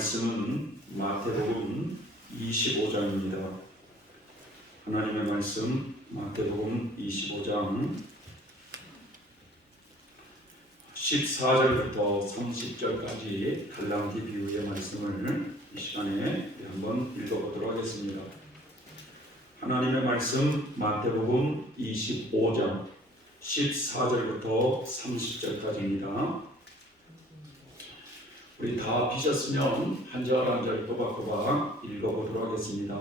말씀은 마태복음 25장입니다. 하나님의 말씀 마태복음 25장 14절부터 30절까지 달란트 비유의 말씀을 이 시간에 한번 읽어보도록 하겠습니다. 하나님의 말씀 마태복음 25장 14절부터 30절까지입니다. 우리 다 비셨으면 한 절 한 절 또박또박 읽어보도록 하겠습니다.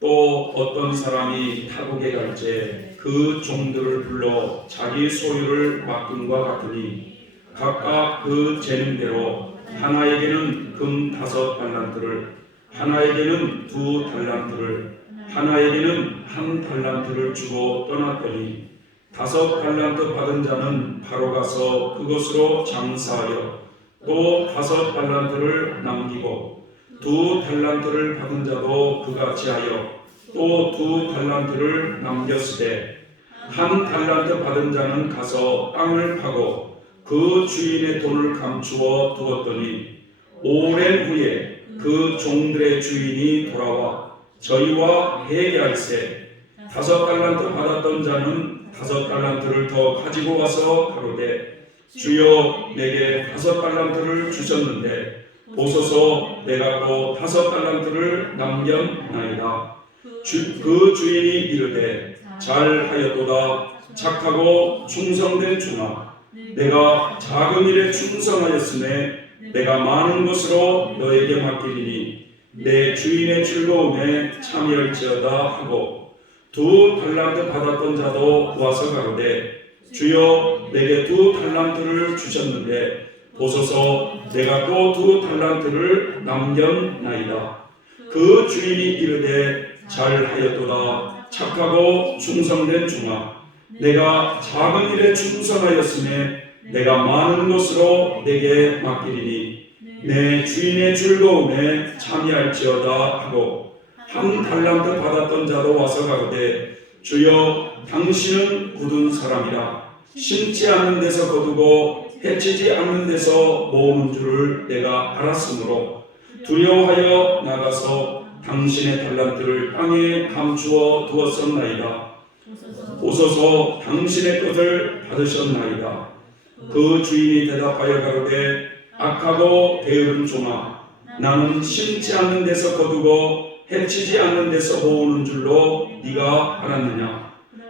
또 어떤 사람이 타국에 갈 때 그 종들을 불러 자기 소유를 맡김과 같으니 각각 그 재능대로 하나에게는 금 5달란트를, 하나에게는 2달란트를, 하나에게는 1달란트를 주고 떠났더니 5달란트 받은 자는 바로 가서 그것으로 장사하여 또 5달란트를 남기고 2달란트를 받은 자도 그같이 하여 또 2달란트를 남겼으되 1달란트 받은 자는 가서 땅을 파고 그 주인의 돈을 감추어 두었더니 오랜 후에 그 종들의 주인이 돌아와 저희와 회개할세 5달란트 받았던 자는 5달란트를 더 가지고 와서 가로되 주여 내게 5달란트를 주셨는데 보소서 내가 또 5달란트를 남겼나이다. 그 주인이 이르되 잘하였도다 착하고 충성된 종아 내가 작은 일에 충성하였으매 내가 많은 것으로 너에게 맡기리니 내 주인의 즐거움에 참여할지어다 하고 2달란트 받았던 자도 와서 가로되 주여 내게 2달란트를 주셨는데 보소서 내가 또 2달란트를 남겼나이다. 그 주인이 이르되 잘하였도다 착하고 충성된 종아 내가 작은 일에 충성하였으며 내가 많은 것으로 내게 맡기리니 내 주인의 즐거움에 참여할지어다 하고 1달란트 받았던 자도 와서 가로되 주여 당신은 굳은 사람이라 심지 않는 데서 거두고 해치지 않는 데서 모으는 줄을 내가 알았으므로 두려워하여 나가서 당신의 달란트를 땅에 감추어 두었었나이다. 보소서 당신의 것을 받으셨나이다. 그 주인이 대답하여 가로되 악하고 게으른 종아 나는 심지 않는 데서 거두고 해치지 않는 데서 모으는 줄로 네가 알았느냐.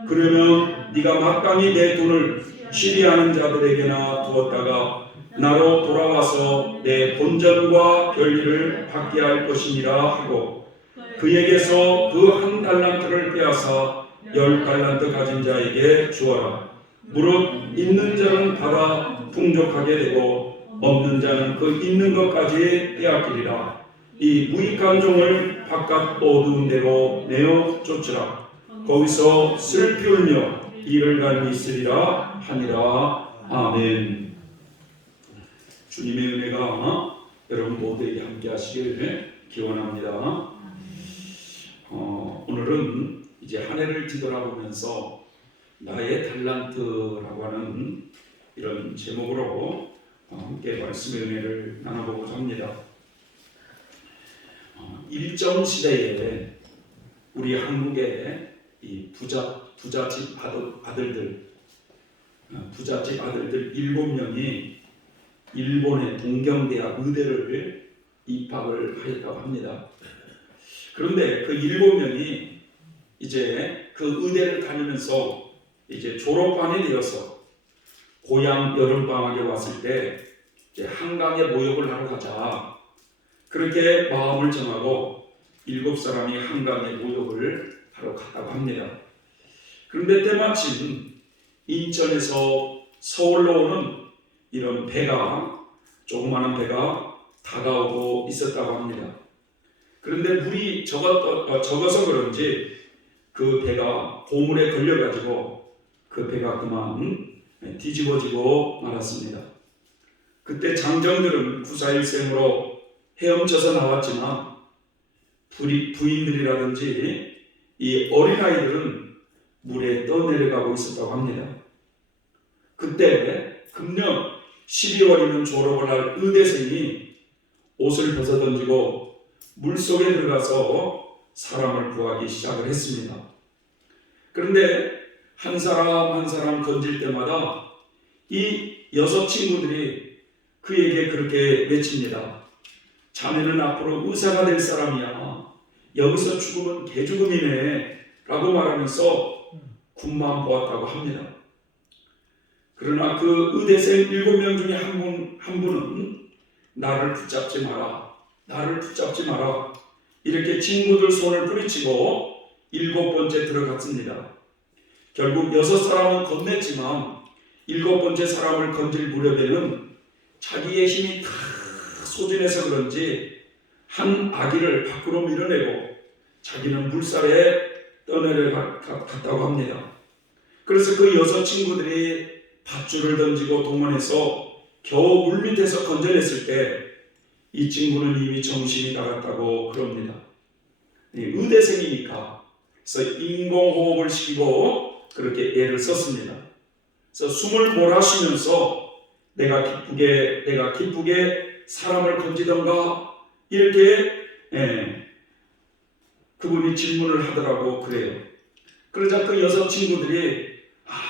그러면 네가 마땅히 내 돈을 취리하는 자들에게나 두었다가 나로 돌아와서 내 본전과 별일을 받게 할 것이니라 하고 그에게서 그 1달란트를 빼앗아 10달란트 가진 자에게 주어라. 무릇 있는 자는 받아 풍족하게 되고 없는 자는 그 있는 것까지 빼앗기리라. 이 무익한 종을 바깥 어두운 데로 내어 쫓으라. 거기서 슬피 울며 이를 갈미 있으리라 하니라. 아멘. 주님의 은혜가 여러분 모두에게 함께 하시길 기원합니다. 오늘은 이제 한 해를 뒤돌아보면서 나의 달란트라고 하는 이런 제목으로 함께 말씀의 은혜를 나눠보고자 합니다. 일정 시대에 우리 한국의 이 부잣집 아들들 7명이 일본의 동경대학 의대를 입학을 하였다고 합니다. 그런데 그 7명이 이제 그 의대를 다니면서 이제 졸업반이 되어서 고향 여름방학에 왔을 때 이제 한강에 모욕을 하러 가자. 그렇게 마음을 정하고 7사람이 한강에 모욕을 하러 갔다고 합니다. 그런데 때마침 인천에서 서울로 오는 이런 배가 조그마한 배가 다가오고 있었다고 합니다. 그런데 물이 적어서 그런지 그 배가 고물에 걸려가지고 그 배가 그만 뒤집어지고 말았습니다. 그때 장정들은 구사일생으로 헤엄쳐서 나왔지만 부인들이라든지 이 어린아이들은 물에 떠내려가고 있었다고 합니다. 그때 금년 12월이면 졸업을 할 의대생이 옷을 벗어던지고 물속에 들어가서 사람을 구하기 시작을 했습니다. 그런데 한 사람 한 사람 건질 때마다 이 6 친구들이 그에게 그렇게 외칩니다. 자네는 앞으로 의사가 될 사람이야. 여기서 죽으면 개죽음이네 라고 말하면서 군만 보았다고 합니다. 그러나 그 의대생 7명 중에 한 분은 나를 붙잡지 마라, 나를 붙잡지 마라 이렇게 친구들 손을 뿌리치고 7번째 들어갔습니다. 결국 6사람은 건넸지만 7번째 사람을 건질 무렵에는 자기의 힘이 다 소진해서 그런지 한 아기를 밖으로 밀어내고 자기는 물살에 떠내려갔다고 합니다. 그래서 그 6 친구들이 밧줄을 던지고 동원해서 겨우 물밑에서 건져냈을 때 이 친구는 이미 정신이 나갔다고 그럽니다. 의대생이니까 그래서 인공호흡을 시키고 그렇게 애를 썼습니다. 그래서 숨을 몰아쉬면서 내가 기쁘게 사람을 건지던가 이렇게 그분이 질문을 하더라고 그래요. 그러자 그 6 친구들이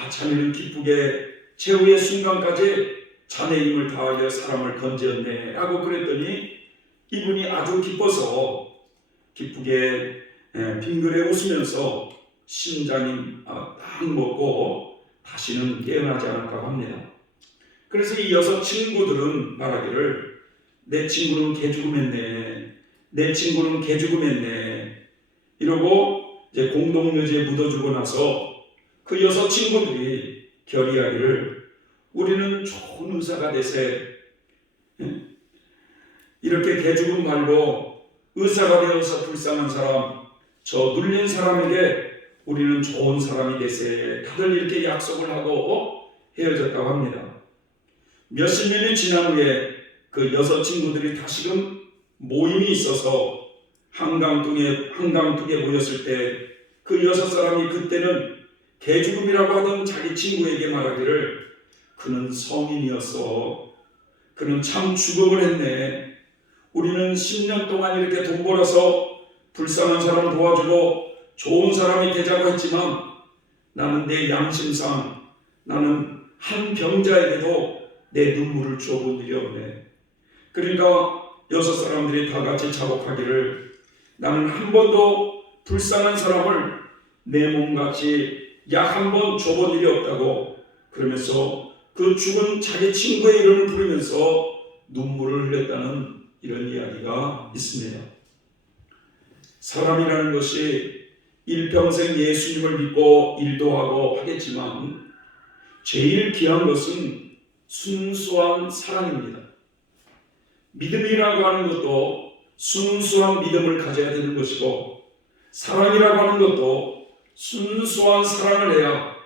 자네는 기쁘게 최후의 순간까지 자네 힘을 다하여 사람을 건지었네 라고 그랬더니 이분이 아주 기뻐서 기쁘게 빙그레 웃으면서 심장이 딱 먹고 다시는 깨어나지 않을까 합니다. 그래서 이 6 친구들은 말하기를 내 친구는 개죽음했네, 내 친구는 개죽음했네 이러고 이제 공동묘지에 묻어주고 나서 그 6 친구들이 결의하기를 우리는 좋은 의사가 되세, 이렇게 개죽음 말고 의사가 되어서 불쌍한 사람, 저 눌린 사람에게 우리는 좋은 사람이 되세 다들 이렇게 약속을 하고 헤어졌다고 합니다. 몇십 년이 지난 후에 그 6 친구들이 다시금 모임이 있어서 한강둑에 모였을 때 그 6사람이 그때는 개죽음이라고 하던 자기 친구에게 말하기를 그는 성인이었어. 그는 참 죽음을 했네. 우리는 10년 동안 이렇게 돈 벌어서 불쌍한 사람 도와주고 좋은 사람이 되자고 했지만 나는 내 양심상 나는 한 병자에게도 내 눈물을 주어본 일이 없네. 그러니까 6사람들이 다 같이 자복하기를 나는 한 번도 불쌍한 사람을 내 몸같이 약 한 번 줘본 일이 없다고 그러면서 그 죽은 자기 친구의 이름을 부르면서 눈물을 흘렸다는 이런 이야기가 있습니다. 사람이라는 것이 일평생 예수님을 믿고 일도 하고 하겠지만 제일 귀한 것은 순수한 사랑입니다. 믿음이라고 하는 것도 순수한 믿음을 가져야 되는 것이고 사랑이라고 하는 것도 순수한 사랑을 해야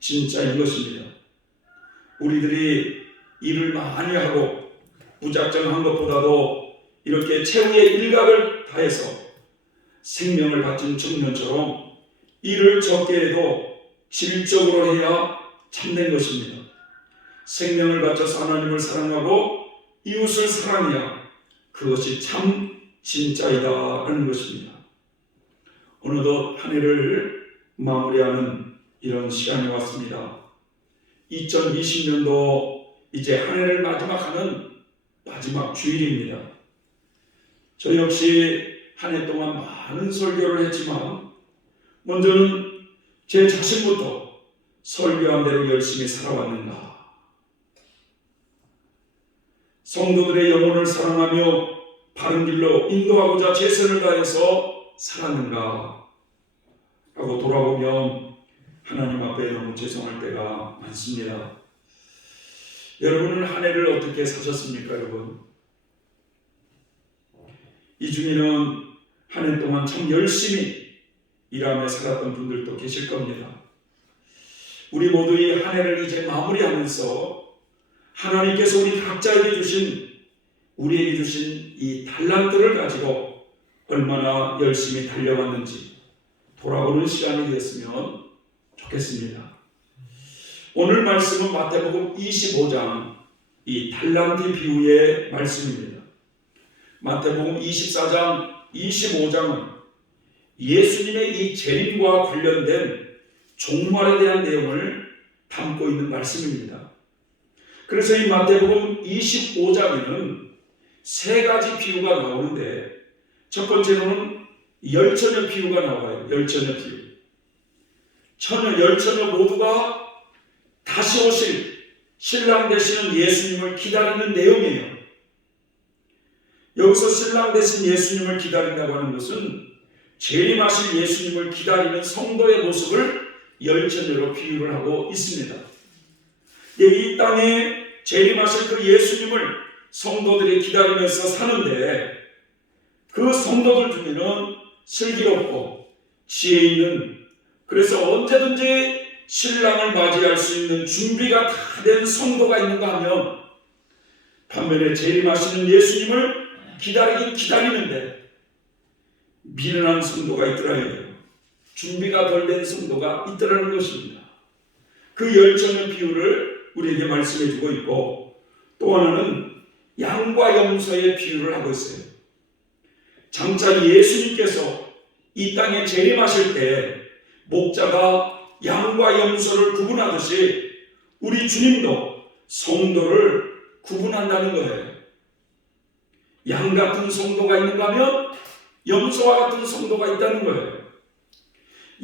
진짜인 것입니다. 우리들이 일을 많이 하고 무작정한 것보다도 이렇게 최후의 일각을 다해서 생명을 바친 청년처럼 일을 적게 해도 질적으로 해야 참된 것입니다. 생명을 바쳐서 하나님을 사랑하고 이웃을 사랑해야 그것이 참 진짜이다 하는 것입니다. 어느덧 한 해를 마무리하는 이런 시간이 왔습니다. 2020년도 이제 한 해를 마지막하는 마지막 주일입니다. 저 역시 한 해 동안 많은 설교를 했지만 먼저는 제 자신부터 설교한 대로 열심히 살아왔는가, 성도들의 영혼을 사랑하며 바른 길로 인도하고자 최선을 다해서 살았는가 라고 돌아보면 하나님 앞에 너무 죄송할 때가 많습니다. 여러분은 한 해를 어떻게 사셨습니까, 여러분? 이 중에는 한 해 동안 참 열심히 일하며 살았던 분들도 계실 겁니다. 우리 모두 이 한 해를 이제 마무리하면서 하나님께서 우리 각자에게 우리에게 주신 이 달란트를 가지고 얼마나 열심히 달려왔는지 돌아보는 시간이 되었으면 좋겠습니다. 오늘 말씀은 마태복음 25장 이 달란트 비유의 말씀입니다. 마태복음 24장, 25장은 예수님의 이 재림과 관련된 종말에 대한 내용을 담고 있는 말씀입니다. 그래서 이 마태복음 25장에는 세 가지 비유가 나오는데, 첫 번째로는 열처녀 비유가 나와요. 열처녀 비유. 열처녀 모두가 다시 오실 신랑 되시는 예수님을 기다리는 내용이에요. 여기서 신랑 되신 예수님을 기다린다고 하는 것은 재림하실 예수님을 기다리는 성도의 모습을 열처녀로 비유를 하고 있습니다. 이 땅에 재림하실 그 예수님을 성도들이 기다리면서 사는데, 그 성도들 중에는 슬기롭고 지혜 있는, 그래서 언제든지 신랑을 맞이할 수 있는 준비가 다 된 성도가 있는가 하면, 반면에 재림하시는 예수님을 기다리는데 미련한 성도가 있더라요. 준비가 덜 된 성도가 있더라는 것입니다. 그 열처녀 비유를 우리에게 말씀해 주고 있고, 또 하나는 양과 염소의 비유를 하고 있어요. 장차 예수님께서 이 땅에 재림하실 때 목자가 양과 염소를 구분하듯이 우리 주님도 성도를 구분한다는 거예요. 양 같은 성도가 있는가 하면 염소와 같은 성도가 있다는 거예요.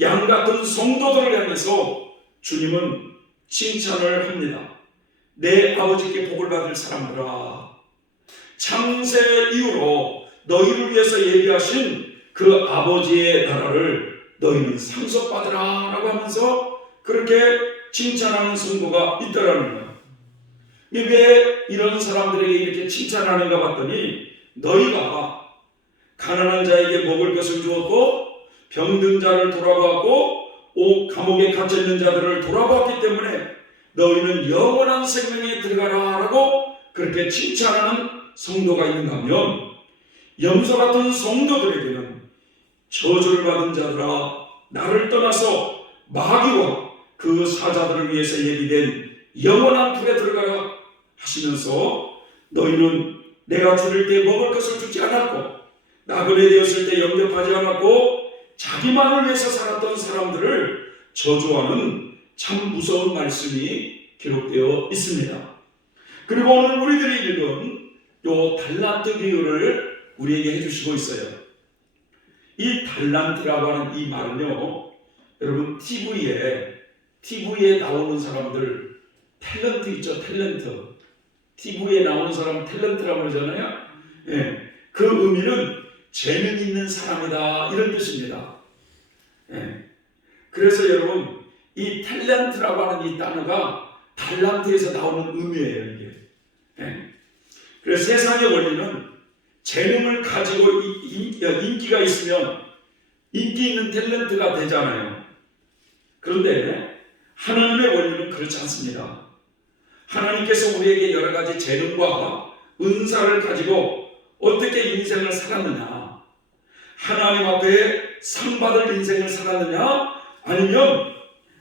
양 같은 성도들을 향해서 주님은 칭찬을 합니다. 내 아버지께 복을 받을 사람들아, 창세 이후로 너희를 위해서 예비하신 그 아버지의 나라를 너희는 상속받으라 라고 하면서 그렇게 칭찬하는 성도가 있다라는 거예요. 왜 이런 사람들에게 이렇게 칭찬하는가 봤더니, 너희가 가난한 자에게 먹을 것을 주었고 병든 자를 돌아보았고 감옥에 갇혀있는 자들을 돌아보았기 때문에 너희는 영원한 생명에 들어가라 라고 그렇게 칭찬하는 성도가 있는가 하면, 염소 같은 성도들에게는 저주를 받은 자들아, 나를 떠나서 마귀와 그 사자들을 위해서 예비된 영원한 불에 들어가라 하시면서, 너희는 내가 줄일 때 먹을 것을 주지 않았고 나그네 되었을 때 영접하지 않았고 자기만을 위해서 살았던 사람들을 저주하는 참 무서운 말씀이 기록되어 있습니다. 그리고 오늘 우리들이 읽은 요 달란트 비유를 우리에게 해주시고 있어요. 이 달란트라고 하는 이 말은요, 여러분 TV에 나오는 사람들 탤런트 있죠. 탤런트. TV에 나오는 사람 탤런트라고 그러잖아요. 예, 그 의미는 재능 있는 사람이다 이런 뜻입니다. 예, 그래서 여러분 이 탤런트라고 하는 이 단어가 달란트에서 나오는 의미예요. 이게. 예, 그래서 세상의 원리는 재능을 가지고 인기가 있으면 인기 있는 탤런트가 되잖아요. 그런데 하나님의 원리는 그렇지 않습니다. 하나님께서 우리에게 여러 가지 재능과 은사를 가지고 어떻게 인생을 살았느냐, 하나님 앞에 상 받을 인생을 살았느냐 아니면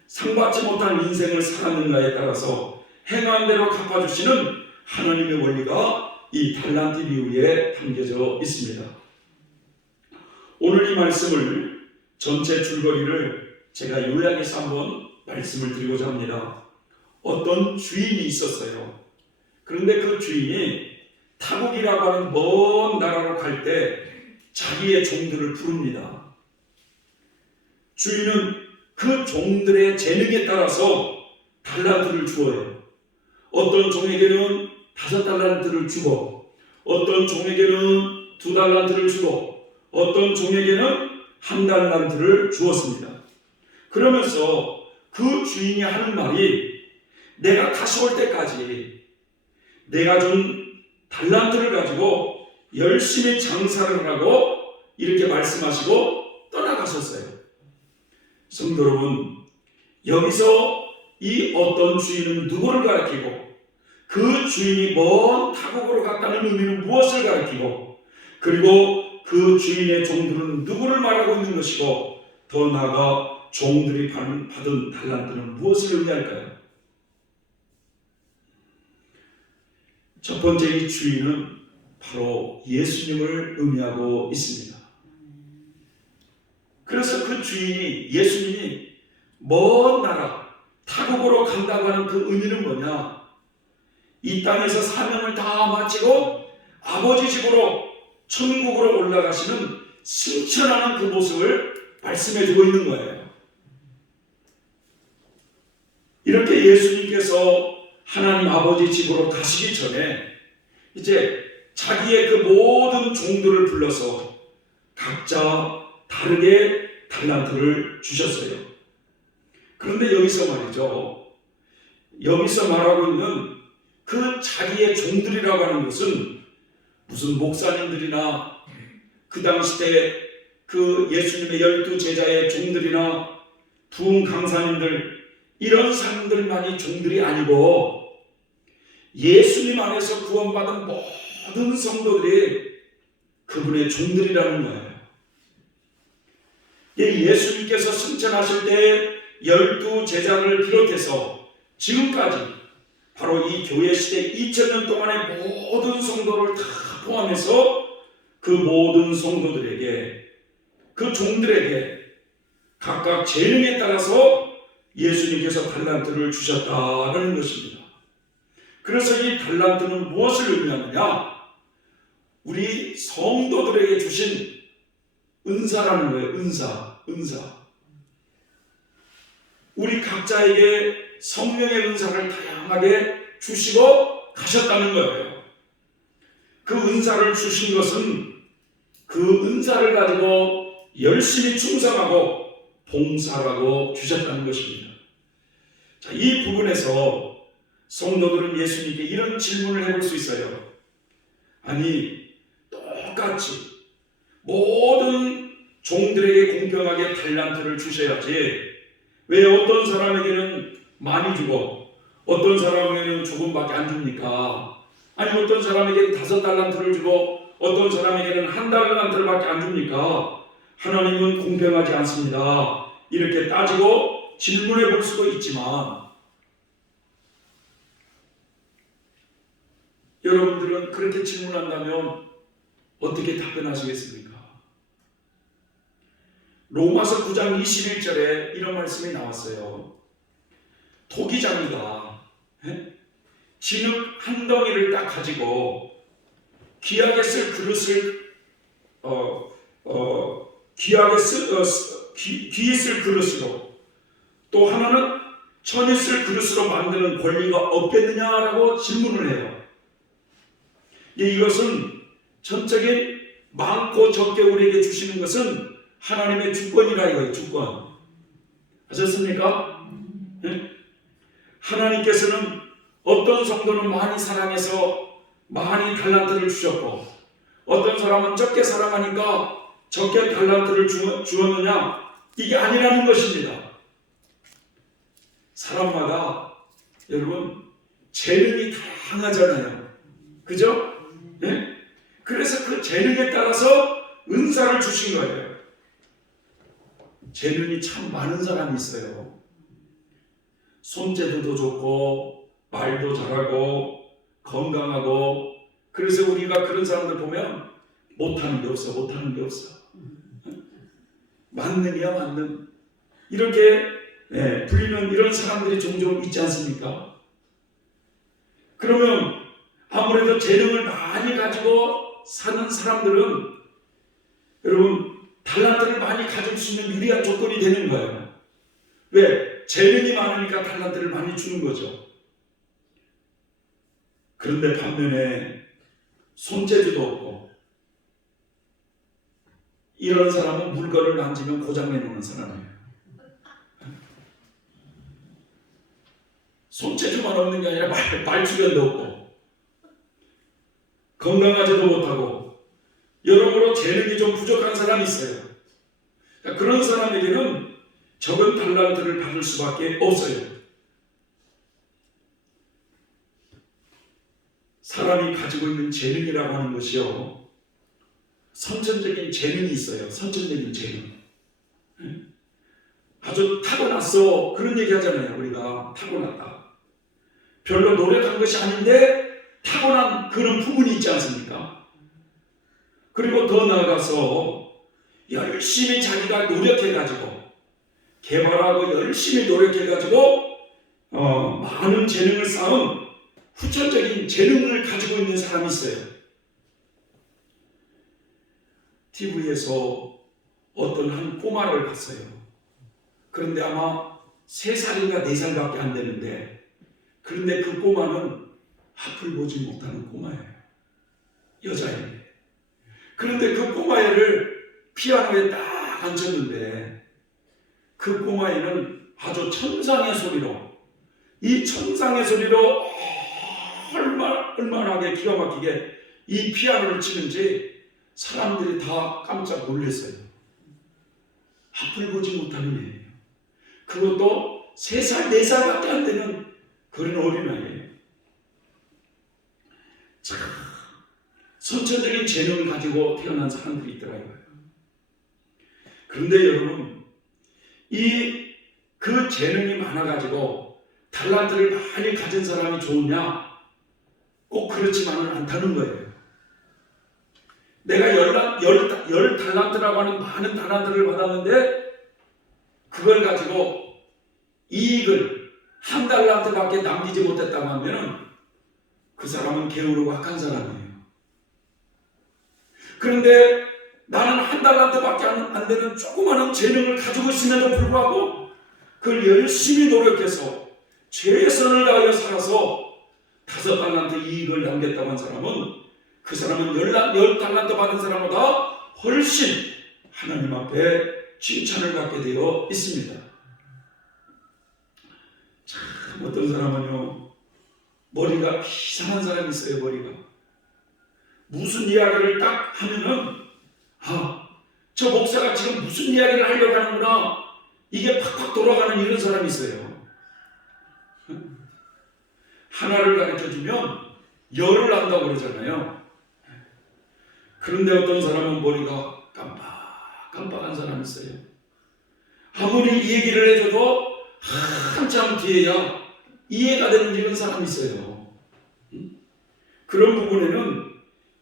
상 받지 못한 인생을 살았는가에 따라서 행한 대로 갚아주시는 하나님의 원리가 이 달란트 비유에 담겨져 있습니다. 오늘 이 말씀을 전체 줄거리를 제가 요약해서 한번 말씀을 드리고자 합니다. 어떤 주인이 있었어요. 그런데 그 주인이 타국이라고 하는 먼 나라로 갈 때 자기의 종들을 부릅니다. 주인은 그 종들의 재능에 따라서 달란트를 주어요. 어떤 종에게는 5달란트를 주고, 어떤 종에게는 2달란트를 주고, 어떤 종에게는 1달란트를 주었습니다. 그러면서 그 주인이 하는 말이, 내가 다시 올 때까지 내가 준 달란트를 가지고 열심히 장사를 하고 이렇게 말씀하시고 떠나가셨어요. 성도 여러분, 여기서 이 어떤 주인은 누구를 가리키고 그 주인이 먼 타국으로 갔다는 의미는 무엇을 가리키고, 그리고 그 주인의 종들은 누구를 말하고 있는 것이고, 더 나아가 종들이 받은 달란트는 무엇을 의미할까요? 첫 번째 이 주인은 바로 예수님을 의미하고 있습니다. 그래서 그 주인이, 예수님이 먼 나라 타국으로 간다고 하는 그 의미는 뭐냐? 이 땅에서 사명을 다 마치고 아버지 집으로, 천국으로 올라가시는 승천하는 그 모습을 말씀해주고 있는 거예요. 이렇게 예수님께서 하나님 아버지 집으로 가시기 전에 이제 자기의 그 모든 종들을 불러서 각자 다르게 달란트를 주셨어요. 그런데 여기서 말이죠, 여기서 말하고 있는 그 자기의 종들이라고 하는 것은 무슨 목사님들이나 그 당시 때 그 예수님의 12제자의 종들이나 부흥 강사님들, 이런 사람들만이 종들이 아니고 예수님 안에서 구원받은 모든 성도들이 그분의 종들이라는 거예요. 예수님께서 승천하실 때 12제자를 비롯해서 지금까지 바로 이 교회 시대 2000년 동안의 모든 성도를 다 포함해서 그 모든 성도들에게, 그 종들에게 각각 재능에 따라서 예수님께서 달란트를 주셨다는 것입니다. 그래서 이 달란트는 무엇을 의미하느냐? 우리 성도들에게 주신 은사라는 거예요. 은사. 우리 각자에게 성령의 은사를 다양하게 주시고 가셨다는 거예요. 그 은사를 주신 것은 그 은사를 가지고 열심히 충성하고 봉사하고 주셨다는 것입니다. 자, 이 부분에서 성도들은 예수님께 이런 질문을 해볼 수 있어요. 아니, 똑같이 모든 종들에게 공평하게 달란트를 주셔야지 왜 어떤 사람에게는 많이 주고 어떤 사람에게는 조금밖에 안 줍니까? 아니, 어떤 사람에게는 5달란트를 주고 어떤 사람에게는 1달란트를 밖에 안 줍니까? 하나님은 공평하지 않습니다. 이렇게 따지고 질문해 볼 수도 있지만 여러분들은 그렇게 질문한다면 어떻게 답변하시겠습니까? 로마서 9장 21절에 이런 말씀이 나왔어요. 토기장이가 진흙 한 덩이를 딱 가지고 귀하게 쓸 그릇을 귀히 쓸 그릇으로, 또 하나는 천이 쓸 그릇으로 만드는 권리가 없겠느냐라고 질문을 해요. 이것은 전적인 많고 적게 우리에게 주시는 것은 하나님의 주권이라 이거예요. 주권. 아셨습니까? 네? 하나님께서는 어떤 성도는 많이 사랑해서 많이 달란트를 주셨고 어떤 사람은 적게 사랑하니까 적게 달란트를 주었느냐? 이게 아니라는 것입니다. 사람마다 여러분 재능이 다양하잖아요. 그죠? 네? 그래서 그 재능에 따라서 은사를 주신 거예요. 재능이 참 많은 사람이 있어요. 손재주도 좋고 말도 잘하고 건강하고, 그래서 우리가 그런 사람들 보면 못하는 게 없어. 만능이야 만능. 이렇게 불리는 이런 사람들이 종종 있지 않습니까? 그러면 아무래도 재능을 많이 가지고 사는 사람들은 여러분 달란트를 많이 가질 수 있는 유리한 조건이 되는 거예요. 왜? 재능이 많으니까 달란트를 많이 주는 거죠. 그런데 반면에 손재주도 없고 이런 사람은 물건을 만지면 고장내놓는 사람이에요. 손재주만 없는 게 아니라 말주변도 없고 건강하지도 못하고 여러모로 재능이 좀 부족한 사람이 있어요. 그런 사람에게는 적은 달란트를 받을 수밖에 없어요. 사람이 가지고 있는 재능이라고 하는 것이요, 선천적인 재능이 있어요. 선천적인 재능. 아주 타고났어, 그런 얘기 하잖아요. 우리가 타고났다. 별로 노력한 것이 아닌데 타고난 그런 부분이 있지 않습니까? 그리고 더 나아가서 열심히 자기가 노력해가지고 개발하고 열심히 노력해가지고 많은 재능을 쌓은 후천적인 재능을 가지고 있는 사람이 있어요. TV에서 어떤 한 꼬마를 봤어요. 그런데 아마 3살인가 4살밖에 안 되는데, 그런데 그 꼬마는 앞을 보지 못하는 꼬마예요. 여자인데. 그런데 그 꼬마애를 피아노에 딱 앉혔는데 그 꼬마애는 아주 천상의 소리로, 이 천상의 소리로 얼마나 기가 막히게 이 피아노를 치는지 사람들이 다 깜짝 놀랐어요. 앞을 보지 못하는 애예요. 그것도 3살, 4살밖에 안 되는 그런 어린아이예요. 참 선천적인 재능을 가지고 태어난 사람들이 있더라고요. 그런데 여러분, 그 재능이 많아가지고 달란트를 많이 가진 사람이 좋으냐? 꼭 그렇지만은 않다는 거예요. 내가 열 달란트라고 하는 많은 달란트를 받았는데 그걸 가지고 이익을 1달란트밖에 남기지 못했다고 하면 그 사람은 게으르고 악한 사람이에요. 그런데 나는 1달란트밖에 안 되는 조그마한 재능을 가지고 있음에도 불구하고 그걸 열심히 노력해서 최선을 다하여 살아서 5달란트 이익을 남겼다고 한 사람은, 그 사람은 10달란트 받은 사람보다 훨씬 하나님 앞에 칭찬을 받게 되어 있습니다. 참 어떤 사람은요, 머리가 이상한 사람이 있어요. 머리가 무슨 이야기를 딱 하면은 저 목사가 지금 무슨 이야기를 하려고 하는구나, 이게 팍팍 돌아가는 이런 사람이 있어요. 하나를 가르쳐주면 열을 난다고 그러잖아요. 그런데 어떤 사람은 머리가 깜빡한 사람이 있어요. 아무리 이 얘기를 해줘도 한참 뒤에야 이해가 되는 이런 사람이 있어요. 그런 부분에는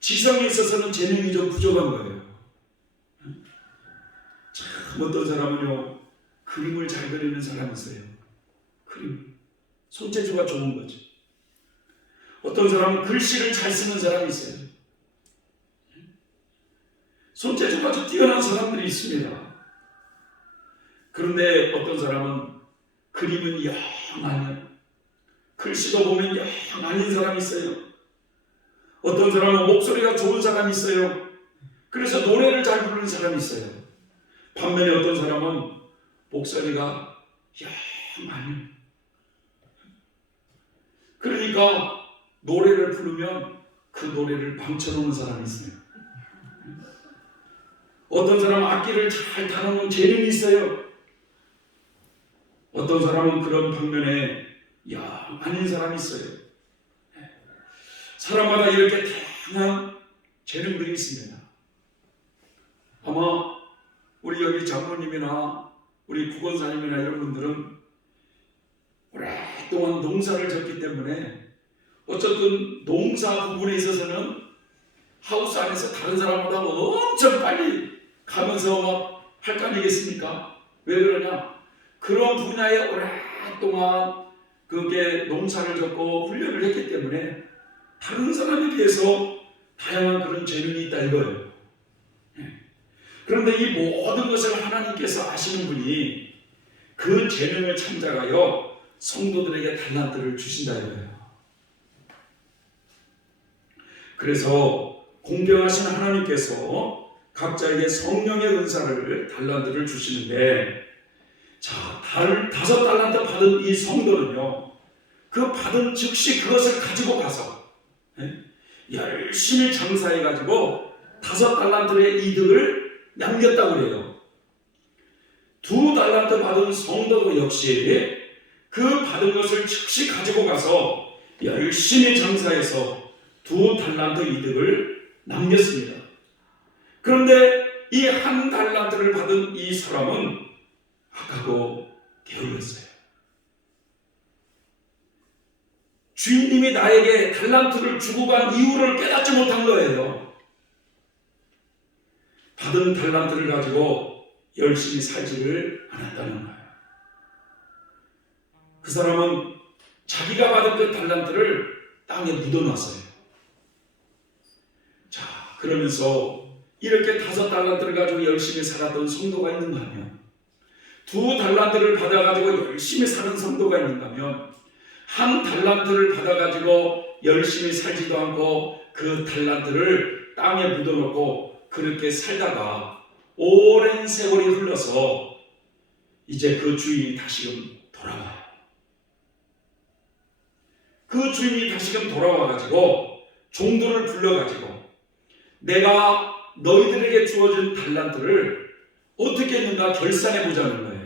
지성에 있어서는 재능이 좀 부족한 거예요. 참 어떤 사람은요, 그림을 잘 그리는 사람이 있어요. 그림, 손재주가 좋은 거지. 어떤 사람은 글씨를 잘 쓰는 사람이 있어요. 손재주가 아주 뛰어난 사람들이 있습니다. 그런데 어떤 사람은 그림은 영 아니야. 글씨도 보면 영 아닌 사람이 있어요. 어떤 사람은 목소리가 좋은 사람이 있어요. 그래서 노래를 잘 부르는 사람이 있어요. 반면에 어떤 사람은 목소리가 영 아니야. 그러니까 노래를 부르면 그 노래를 망쳐놓는 사람이 있어요. 어떤 사람은 악기를 잘 다루는 재능이 있어요. 어떤 사람은 그런 방면에 아닌 사람이 있어요. 사람마다 이렇게 다양한 재능들이 있습니다. 아마 우리 여기 장모님이나 우리 구건사님이나 이런 분들은 오랫동안 농사를 졌기 때문에 어쨌든 농사 부분에 있어서는 하우스 안에서 다른 사람보다 엄청 빨리 가면서 막 할 거 아니겠습니까? 왜 그러냐? 그런 분야에 오랫동안 그게 농사를 짓고 훈련을 했기 때문에 다른 사람에 비해서 다양한 그런 재능이 있다 이거예요. 그런데 이 모든 것을 하나님께서 아시는 분이 그 재능을 참작하여 성도들에게 달란트를 주신다 이거예요. 그래서 공평하신 하나님께서 각자에게 성령의 은사를 달란트를 주시는데, 자, 5달란트 받은 이 성도는요, 그 받은 즉시 그것을 가지고 가서 열심히 장사해 가지고 5달란트의 이득을 남겼다고 그래요. 2달란트 받은 성도도 역시 그 받은 것을 즉시 가지고 가서 열심히 장사해서 2달란트 이득을 남겼습니다. 그런데 이 1달란트를 받은 이 사람은 악하고 게을렀어요. 주인님이 나에게 달란트를 주고 간 이유를 깨닫지 못한 거예요. 받은 달란트를 가지고 열심히 살지를 않았다는 거예요. 그 사람은 자기가 받은 그 달란트를 땅에 묻어놨어요. 자, 그러면서 이렇게 5달란트를 가지고 열심히 살았던 성도가 있는가 하면, 2달란트를 받아가지고 열심히 사는 성도가 있는가 하면, 1달란트를 받아가지고 열심히 살지도 않고 그 달란트를 땅에 묻어놓고 그렇게 살다가 오랜 세월이 흘러서 이제 그 주인이 다시금 돌아와요. 그 주인이 다시금 돌아와가지고 종들을 불러가지고 내가 너희들에게 주어진 달란트를 어떻게 했는가 결산해보자는 거예요.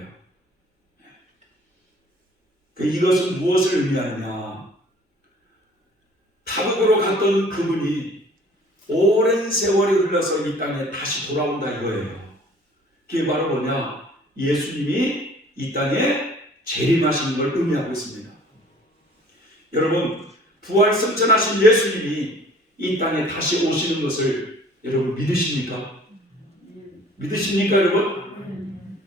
이것은 무엇을 의미하느냐? 타국으로 갔던 그분이 오랜 세월이 흘러서 이 땅에 다시 돌아온다 이거예요. 그게 바로 뭐냐? 예수님이 이 땅에 재림하시는 걸 의미하고 있습니다. 여러분, 부활 승천하신 예수님이 이 땅에 다시 오시는 것을 여러분 믿으십니까? 믿으십니까 여러분?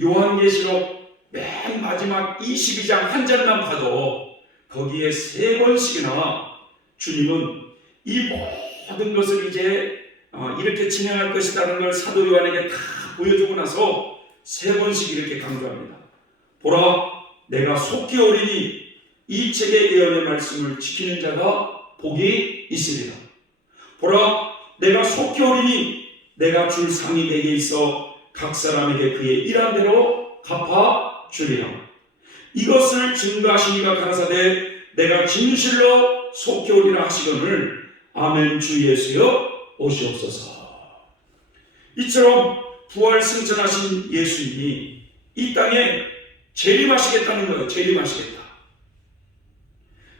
요한계시록 맨 마지막 22장 한 절만 봐도 거기에 3번씩이나 주님은 이 모든 것을 이제 이렇게 진행할 것이라는 걸 사도 요한에게 다 보여주고 나서 3번씩 이렇게 강조합니다. 보라, 내가 속히 오리니 이 책의 예언의 말씀을 지키는 자가 복이 있으리라. 보라, 내가 속히 오리니 내가 줄 상이 내게 있어 각 사람에게 그의 일한 대로 갚아 주리라. 이것을 증거하시니가 가라사대 내가 진실로 속히 오리라 하시거늘 아멘. 주 예수여 오시옵소서. 이처럼 부활 승천하신 예수님이 이 땅에 재림하시겠다는 거예요. 재림하시겠다.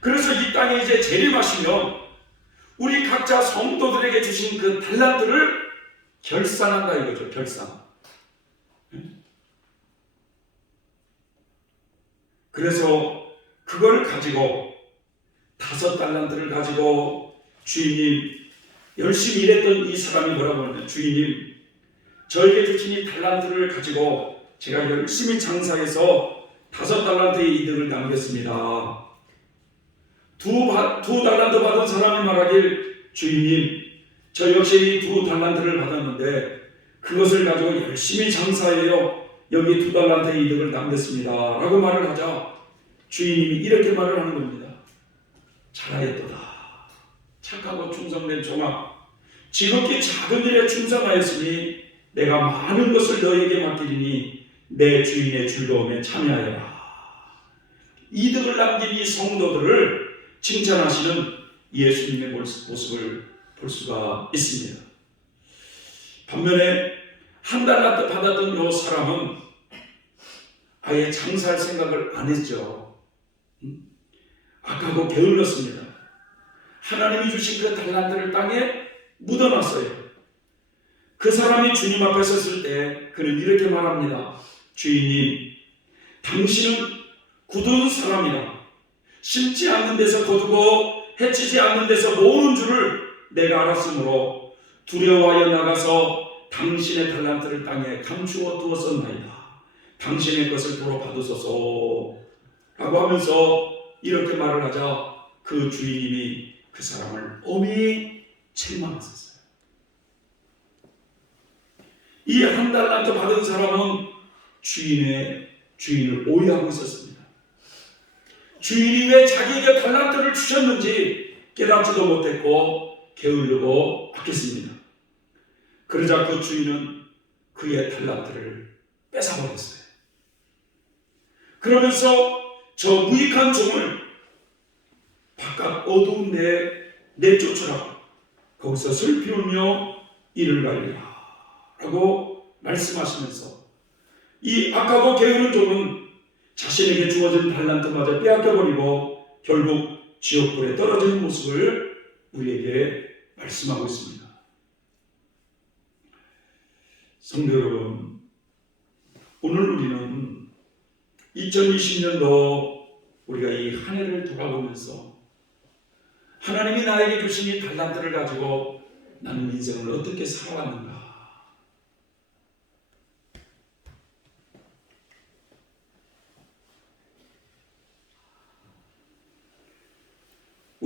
그래서 이 땅에 이제 재림하시면 우리 각자 성도들에게 주신 그 달란트를 결산한다 이거죠. 결산. 그래서 그걸 가지고 5달란트를 가지고 주인님, 열심히 일했던 이 사람이 뭐라고 하냐면, 주인님, 저에게 주신 이 달란트를 가지고 제가 열심히 장사해서 5달란트의 이득을 남겼습니다. 2달란트 받은 사람이 말하길, 주인님, 저 역시 2달란트를 받았는데 그것을 가지고 열심히 장사해요. 여기 2달란트의 이득을 남겼습니다. 라고 말을 하자 주인님이 이렇게 말을 하는 겁니다. 잘하였도다. 착하고 충성된 종아, 지극히 작은 일에 충성하였으니 내가 많은 것을 너에게 맡기리니 내 주인의 즐거움에 참여하여라. 이득을 남긴 이 성도들을 칭찬하시는 예수님의 모습을 볼 수가 있습니다. 반면에 1달란트 받았던 이 사람은 아예 장사할 생각을 안 했죠. 아까고 게을렀습니다. 하나님이 주신 그 달란트를 땅에 묻어놨어요. 그 사람이 주님 앞에 섰을 때 그는 이렇게 말합니다. 주인님, 당신은 굳은 사람이라 심지 않는 데서 거두고 해치지 않는 데서 모으는 줄을 내가 알았으므로 두려워하여 나가서 당신의 달란트를 땅에 감추어 두었었나이다. 당신의 것을 도로 받으소서 라고 하면서 이렇게 말을 하자 그 주인님이 그 사람을 엄히 책망하셨어요. 이 1달란트 받은 사람은 주인을 오해하고 있었습니다. 주인이 왜 자기에게 달란트를 주셨는지 깨닫지도 못했고 게으르고 아꼈습니다. 그러자 그 주인은 그의 달란트를 뺏어버렸어요. 그러면서 저 무익한 종을 바깥 어두운 데에 내쫓으라. 거기서 슬피 울며 이를 갈리라 라고 말씀하시면서 이 악하고 게으른 종은 자신에게 주어진 달란트마저 빼앗겨버리고 결국 지옥불에 떨어지는 모습을 우리에게 말씀하고 있습니다. 성도 여러분, 오늘 우리는 2020년도 우리가 이 한 해를 돌아보면서 하나님이 나에게 주신 이 달란트를 가지고 나는 인생을 어떻게 살아왔는가,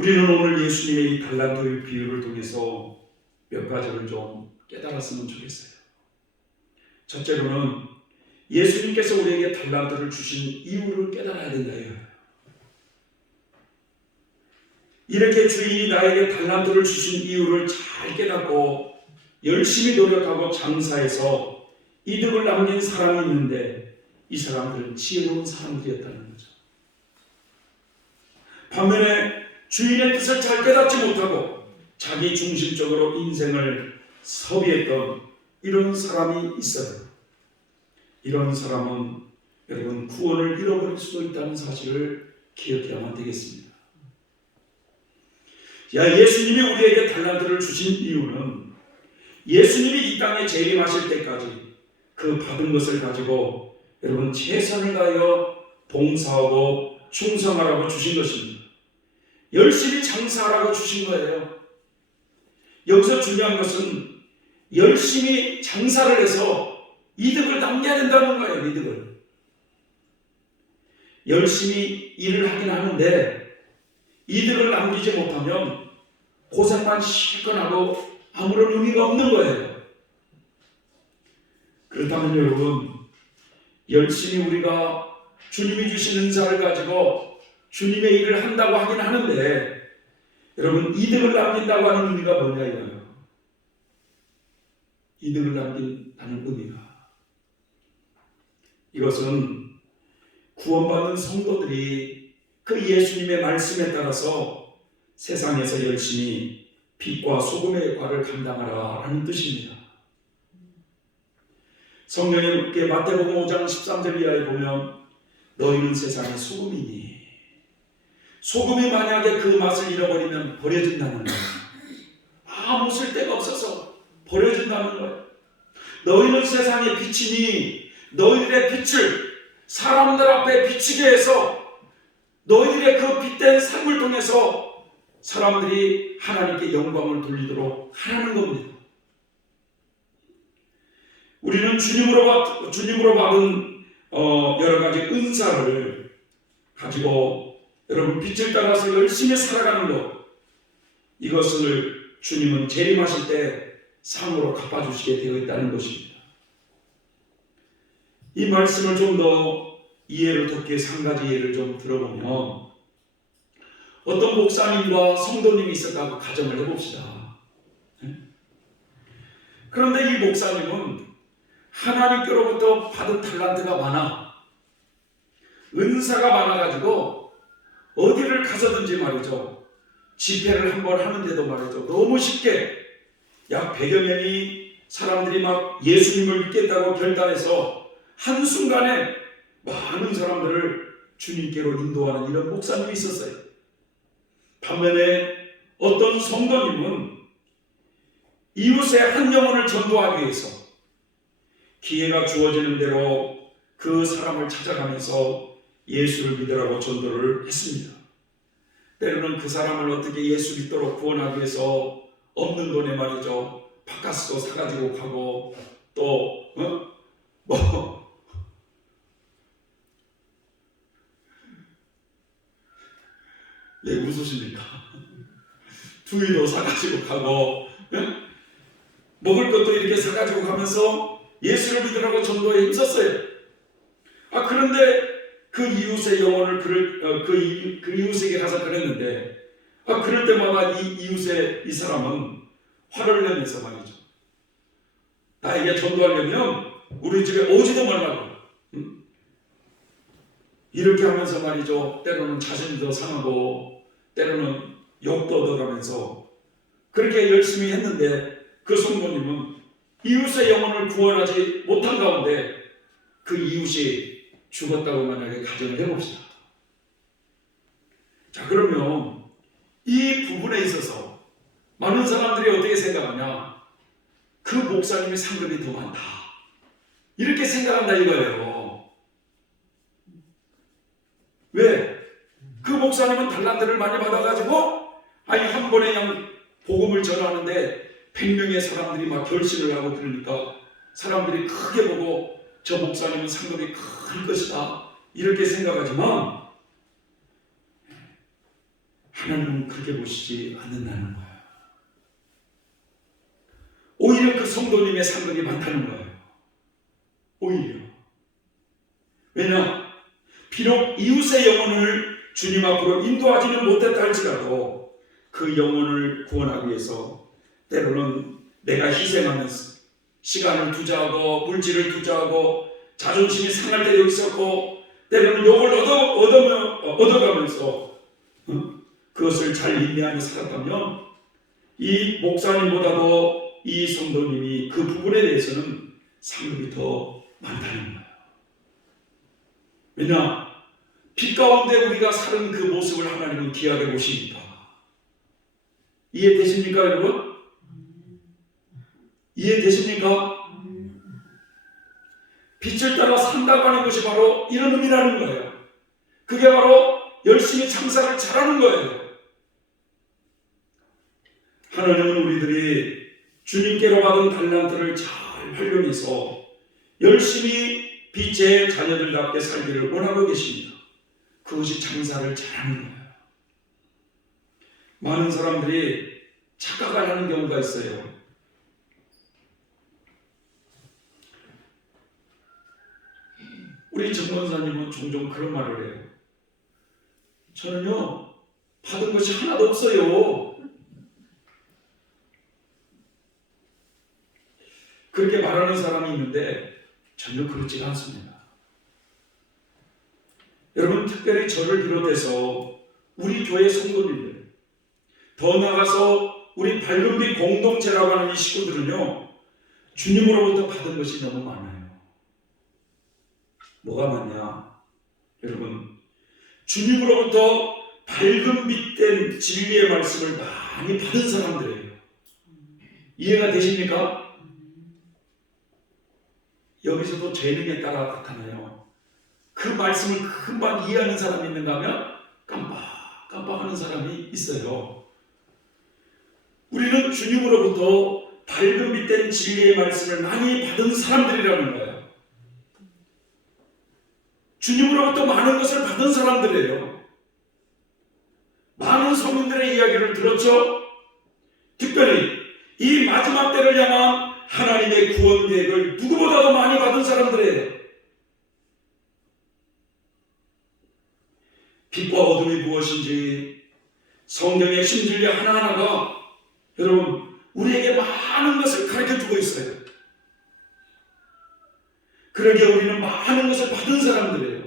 우리는 오늘 예수님의 이 달란트의 비유를 통해서 몇 가지를 좀 깨달았으면 좋겠어요. 첫째로는 예수님께서 우리에게 달란트를 주신 이유를 깨달아야 된다. 이렇게 주인이 나에게 달란트를 주신 이유를 잘 깨닫고 열심히 노력하고 장사해서 이득을 남긴 사람이 있는데 이 사람들은 지혜로운 사람들이었다는 거죠. 반면에 주인의 뜻을 잘 깨닫지 못하고 자기 중심적으로 인생을 소비했던 이런 사람이 있어요. 이런 사람은 여러분 구원을 잃어버릴 수도 있다는 사실을 기억해야만 되겠습니다. 예수님이 우리에게 달란트를 주신 이유는 예수님이 이 땅에 재림하실 때까지 그 받은 것을 가지고 여러분 최선을 다하여 봉사하고 충성하라고 주신 것입니다. 열심히 장사하라고 주신 거예요. 여기서 중요한 것은 열심히 장사를 해서 이득을 남겨야 된다는 거예요. 이득을. 열심히 일을 하긴 하는데 이득을 남기지 못하면 고생만 실컷 하고 아무런 의미가 없는 거예요. 그렇다면 여러분 열심히 우리가 주님이 주신 은사를 가지고 주님의 일을 한다고 하긴 하는데 여러분 이득을 남긴다고 하는 의미가 뭐냐 이거예요. 이득을 남긴다는 의미가 이것은 구원받은 성도들이 그 예수님의 말씀에 따라서 세상에서 열심히 빛과 소금의 역할을 감당하라라는 뜻입니다. 성경에 마태복음 5장 13절 이하에 보면 너희는 세상의 소금이니 소금이 만약에 그 맛을 잃어버리면 버려진다는 거예요. 아무 쓸데가 없어서 버려진다는 거예요. 너희는 세상의 빛이니 너희들의 빛을 사람들 앞에 비치게 해서 너희들의 그 빛된 삶을 통해서 사람들이 하나님께 영광을 돌리도록 하라는 겁니다. 우리는 주님으로 받은 여러 가지 은사를 가지고 여러분 빛을 따라서 열심히 살아가는 것, 이것을 주님은 재림하실 때 상으로 갚아주시게 되어 있다는 것입니다. 이 말씀을 좀 더 이해를 돕기 위해서 한 가지 예를 좀 들어보면 어떤 목사님과 성도님이 있었다고 가정을 해봅시다. 그런데 이 목사님은 하나님께로부터 받은 달란트가 많아, 은사가 많아가지고 어디를 가서든지 말이죠, 집회를 한번 하는데도 말이죠, 너무 쉽게 약 100여 명이 사람들이 막 예수님을 믿겠다고 결단해서 한순간에 많은 사람들을 주님께로 인도하는 이런 목사님이 있었어요. 반면에 어떤 성도님은 이웃의 한 영혼을 전도하기 위해서 기회가 주어지는 대로 그 사람을 찾아가면서 예수를 믿으라고 전도를 했습니다. 때로는 그 사람을 어떻게 예수 믿도록 구원하기 위해서 없는 돈에 말이죠, 바카스도 사가지고 가고 또 왜 웃으십니까? 두유도 사가지고 가고 먹을 것도 이렇게 사가지고 가면서 예수를 믿으라고 전도에 힘썼어요. 그런데 그 이웃의 영혼을 그 이웃에게 가서 그랬는데 그럴 때마다 이 이웃의 이 사람은 화를 내면서 말이죠, 나에게 전도하려면 우리 집에 오지도 말라고 이렇게 하면서 말이죠, 때로는 자신도 상하고 때로는 욕도 얻어가면서 그렇게 열심히 했는데 그 성도님은 이웃의 영혼을 구원하지 못한 가운데 그 이웃이 죽었다고 만약에 가정을 해봅시다. 자, 그러면 이 부분에 있어서 많은 사람들이 어떻게 생각하냐, 그 목사님의 상급이 더 많다 이렇게 생각한다 이거예요. 왜? 그 목사님은 달란트를 많이 받아가지고 한 번에 그냥 복음을 전하는데 100명의 사람들이 막 결신을 하고 그러니까 사람들이 크게 보고 저 목사님은 상급이 큰 것이다 이렇게 생각하지만 하나님은 그렇게 보시지 않는다는 거예요. 오히려 그 성도님의 상급이 많다는 거예요. 오히려. 왜냐? 비록 이웃의 영혼을 주님 앞으로 인도하지는 못했다 할지라도 그 영혼을 구원하기 위해서 때로는 내가 희생하면서 시간을 투자하고 물질을 투자하고 자존심이 상할 때도 있었고 때로는 욕을 얻어가면서 그것을 잘 인내하며 살았다면 이 목사님보다도 이 성도님이 그 부분에 대해서는 상급이 더 많다는 거예요. 왜냐? 빛 가운데 우리가 사는 그 모습을 하나님은 귀하게 보시니까. 이해되십니까 여러분? 이해되십니까? 빛을 따라 산다고 하는 것이 바로 이런 의미라는 거예요. 그게 바로 열심히 장사를 잘하는 거예요. 하나님은 우리들이 주님께로 받은 달란트를 잘 활용해서 열심히 빛의 자녀들답게 살기를 원하고 계십니다. 그것이 장사를 잘하는 거예요. 많은 사람들이 착각을 하는 경우가 있어요. 우리 정권사님은 종종 그런 말을 해요. 저는요 받은 것이 하나도 없어요. 그렇게 말하는 사람이 있는데 전혀 그렇지가 않습니다. 여러분, 특별히 저를 비롯해서 우리 교회 성도님들, 더 나아가서 우리 밝은빛 공동체라고 하는 이 식구들은요 주님으로부터 받은 것이 너무 많아요. 뭐가 많냐? 여러분, 주님으로부터 밝은 빛된 진리의 말씀을 많이 받은 사람들이에요. 이해가 되십니까? 여기서도 재능에 따라 나타나요. 그 말씀을 금방 이해하는 사람이 있는가 하면 깜빡하는 사람이 있어요. 우리는 주님으로부터 밝은 빛된 진리의 말씀을 많이 받은 사람들이라는 거예요. 주님으로부터 많은 것을 받은 사람들이에요. 많은 성인들의 이야기를 들었죠. 특별히 이 마지막 때를 향한 하나님의 구원 계획을 누구보다도 많이 받은 사람들이에요. 빛과 어둠이 무엇인지 성경의 신진리 하나하나가 여러분 우리에게 많은 것을 가르쳐주고 있어요. 그러기에 우리는 많은 것을 받은 사람들이에요.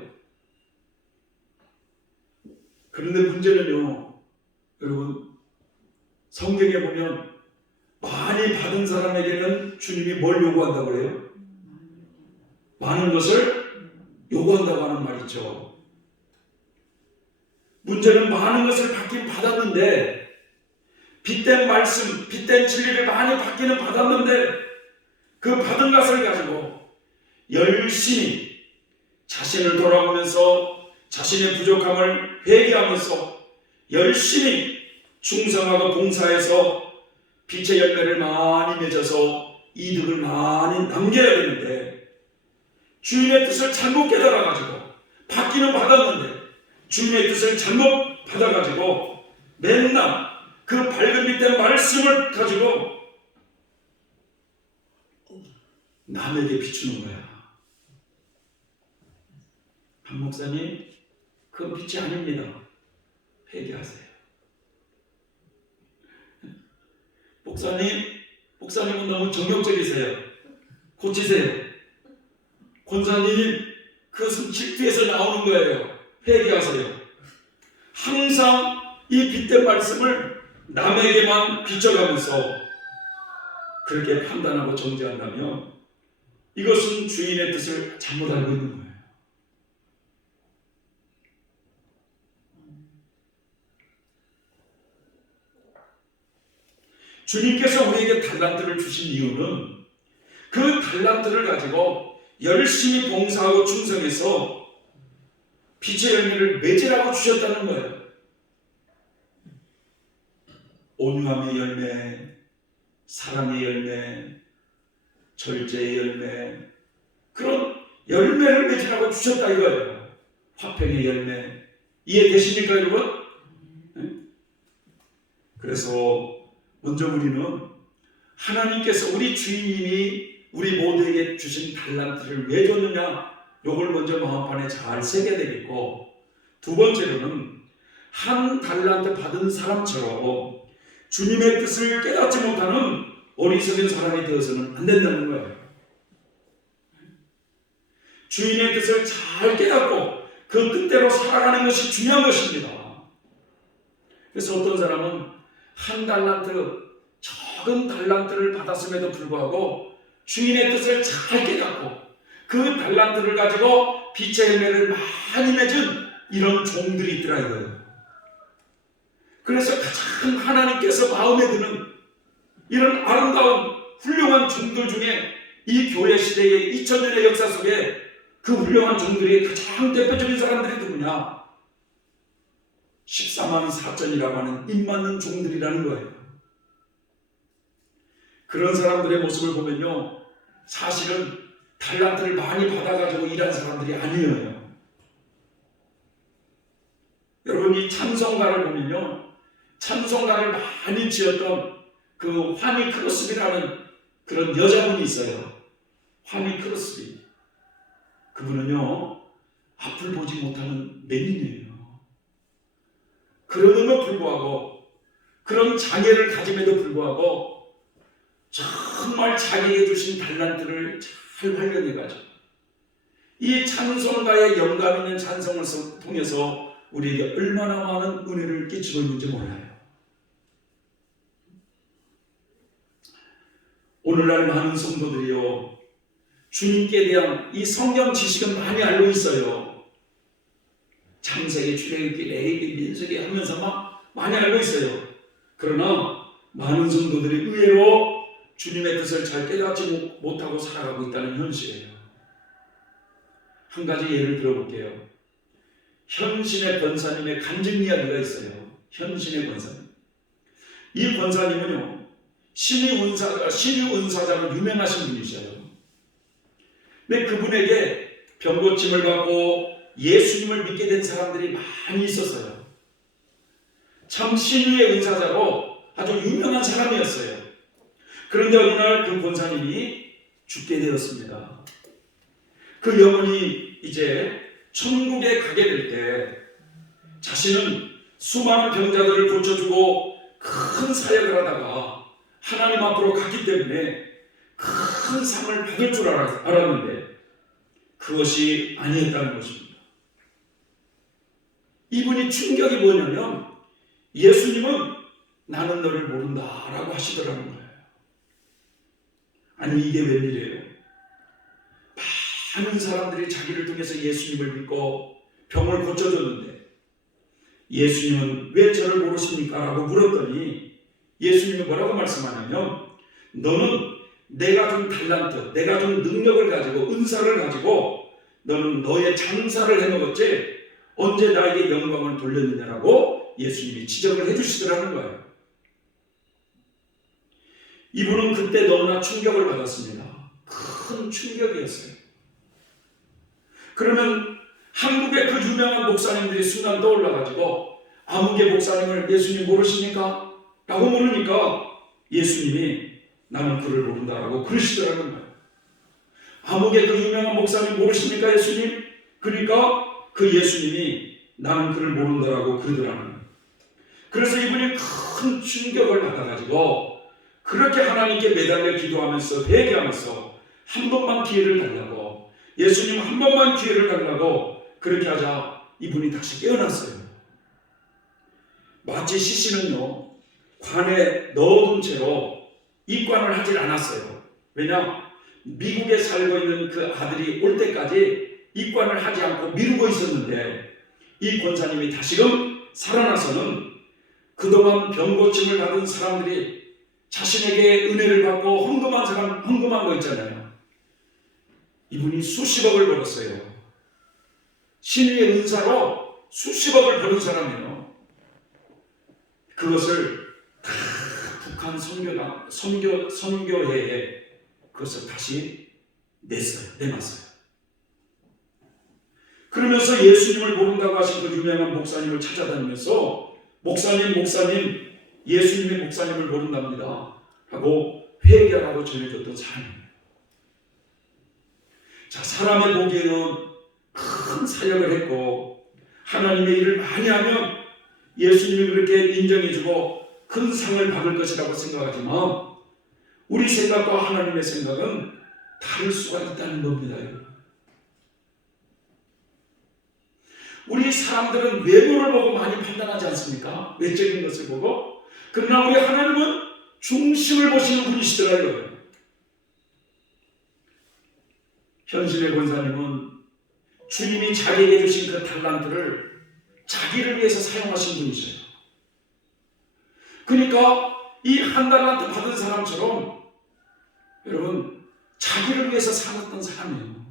그런데 문제는요, 여러분, 성경에 보면 많이 받은 사람에게는 주님이 뭘 요구한다고 그래요? 많은 것을 요구한다고 하는 말이죠. 문제는 많은 것을 받긴 받았는데 빛된 말씀, 빛된 진리를 많이 받기는 받았는데 그 받은 것을 가지고 열심히 자신을 돌아보면서 자신의 부족함을 회개하면서 열심히 충성하고 봉사해서 빛의 열매를 많이 맺어서 이득을 많이 남겨야 되는데 주인의 뜻을 잘못 깨달아가지고 받기는 받았는데 주님의 뜻을 잘못 받아가지고 맨날 그 밝은 빛된 말씀을 가지고 남에게 비추는 거야. 한 목사님, 그건 빛이 아닙니다. 회개하세요. 목사님은 너무 정욕적이세요. 고치세요. 권사님, 그것은 질투에서 나오는 거예요. 회개하세요. 항상 이 빛된 말씀을 남에게만 비춰가면서 그렇게 판단하고 정죄한다면 이것은 주인의 뜻을 잘못 알고 있는 거예요. 주님께서 우리에게 달란트를 주신 이유는 그 달란트를 가지고 열심히 봉사하고 충성해서 빛의 열매를 맺으라고 주셨다는 거예요. 온유함의 열매, 사랑의 열매, 절제의 열매, 그런 열매를 맺으라고 주셨다 이거예요. 화평의 열매. 이해되십니까 여러분? 그래서 먼저 우리는 하나님께서 우리 주인님이 우리 모두에게 주신 달란트를 왜 줬느냐, 요걸 먼저 마음판에 잘 새겨야 되겠고, 두 번째로는 한 달란트 받은 사람처럼 주님의 뜻을 깨닫지 못하는 어리석은 사람이 되어서는 안 된다는 거예요. 주인의 뜻을 잘 깨닫고 그 뜻대로 살아가는 것이 중요한 것입니다. 그래서 어떤 사람은 한 달란트, 적은 달란트를 받았음에도 불구하고 주인의 뜻을 잘 깨닫고 그 달란트를 가지고 빛의 열매를 많이 맺은 이런 종들이 있더라 이거예요. 그래서 가장 하나님께서 마음에 드는 이런 아름다운 훌륭한 종들 중에 이 교회 시대의 2000년의 역사 속에 그 훌륭한 종들이 가장 대표적인 사람들이 누구냐? 14만 4천이라고 하는 입맞는 종들이라는 거예요. 그런 사람들의 모습을 보면요, 사실은 달란트를 많이 받아가지고 일한 사람들이 아니에요. 여러분, 이 찬송가를 보면요, 찬송가를 많이 지었던 그 화니 크로스비라는 그런 여자분이 있어요. 화니 크로스비. 그분은요, 앞을 보지 못하는 맹인이에요. 그럼에도 불구하고, 그런 장애를 가짐에도 불구하고 정말 자기에게 주신 달란트를 잘 활용해가지고 이 찬송가의 영감 있는 찬송을 통해서 우리에게 얼마나 많은 은혜를 끼치고 있는지 몰라요. 오늘날 많은 성도들이요, 주님께 대한 이 성경 지식은 많이 알고 있어요. 창세기, 출애굽기, 레위기, 민수기 하면서 막 많이 알고 있어요. 그러나 많은 성도들이 의외로 주님의 뜻을 잘 깨닫지 못하고 살아가고 있다는 현실이에요. 한 가지 예를 들어볼게요. 현신의 권사님의 간증 이야기가 있어요. 현신의 권사님. 이 권사님은요, 신유 은사자로 유명하신 분이셔요. 근데 그분에게 병고침을 받고 예수님을 믿게 된 사람들이 많이 있었어요. 참 신유의 은사자로 아주 유명한 사람이었어요. 그런데 어느 날 그 권사님이 죽게 되었습니다. 그 영혼이 이제 천국에 가게 될 때 자신은 수많은 병자들을 고쳐주고 큰 사역을 하다가 하나님 앞으로 갔기 때문에 큰 상을 받을 줄 알았는데 그것이 아니었다는 것입니다. 이분이 충격이 뭐냐면 예수님은 나는 너를 모른다라고 하시더라는 거예요. 아니, 이게 웬일이에요? 많은 사람들이 자기를 통해서 예수님을 믿고 병을 고쳐줬는데 예수님은 왜 저를 모르십니까? 라고 물었더니 예수님은 뭐라고 말씀하냐면 너는 내가 준 달란트, 내가 준 능력을 가지고 은사를 가지고 너는 너의 장사를 해먹었지 언제 나에게 영광을 돌렸느냐라고 예수님이 지적을 해주시더라는 거예요. 이분은 그때 너무나 충격을 받았습니다. 큰 충격이었어요. 그러면 한국의 그 유명한 목사님들이 순간 떠올라가지고 아무개 목사님을 예수님 모르십니까? 라고 물으니까 예수님이 나는 그를 모른다라고 그러시더라는 거예요. 아무개 그 유명한 목사님 모르십니까 예수님? 그러니까 그 예수님이 나는 그를 모른다라고 그러더라는 거예요. 그래서 이분이 큰 충격을 받아가지고 그렇게 하나님께 매달려 기도하면서 회개하면서 한 번만 기회를 달라고, 예수님 한 번만 기회를 달라고 그렇게 하자 이분이 다시 깨어났어요. 마치 시신은요 관에 넣어둔 채로 입관을 하질 않았어요. 왜냐? 미국에 살고 있는 그 아들이 올 때까지 입관을 하지 않고 미루고 있었는데 이 권사님이 다시금 살아나서는 그동안 병고침을 받은 사람들이 자신에게 은혜를 받고 헌금한 거 있잖아요. 이분이 수십억을 벌었어요. 신유의 은사로 수십억을 버는 사람이에요. 그것을 다 북한 선교회에 그것을 다시 내놨어요. 그러면서 예수님을 모른다고 하신 그 유명한 목사님을 찾아다니면서 목사님 예수님의 목사님을 모른답니다 하고 회개하라고 전해줬던 사람입니다. 자, 사람의 보기에는 큰 사역을 했고 하나님의 일을 많이 하면 예수님이 그렇게 인정해주고 큰 상을 받을 것이라고 생각하지만 우리 생각과 하나님의 생각은 다를 수가 있다는 겁니다. 우리 사람들은 외모를 보고 많이 판단하지 않습니까? 외적인 것을 보고. 그러나 우리 하나님은 중심을 보시는 분이시더라고요. 현신의 권사님은 주님이 자기에게 주신 그 달란트를 자기를 위해서 사용하신 분이셔요. 그러니까 이 한 달란트 받은 사람처럼 여러분 자기를 위해서 살았던 사람이에요.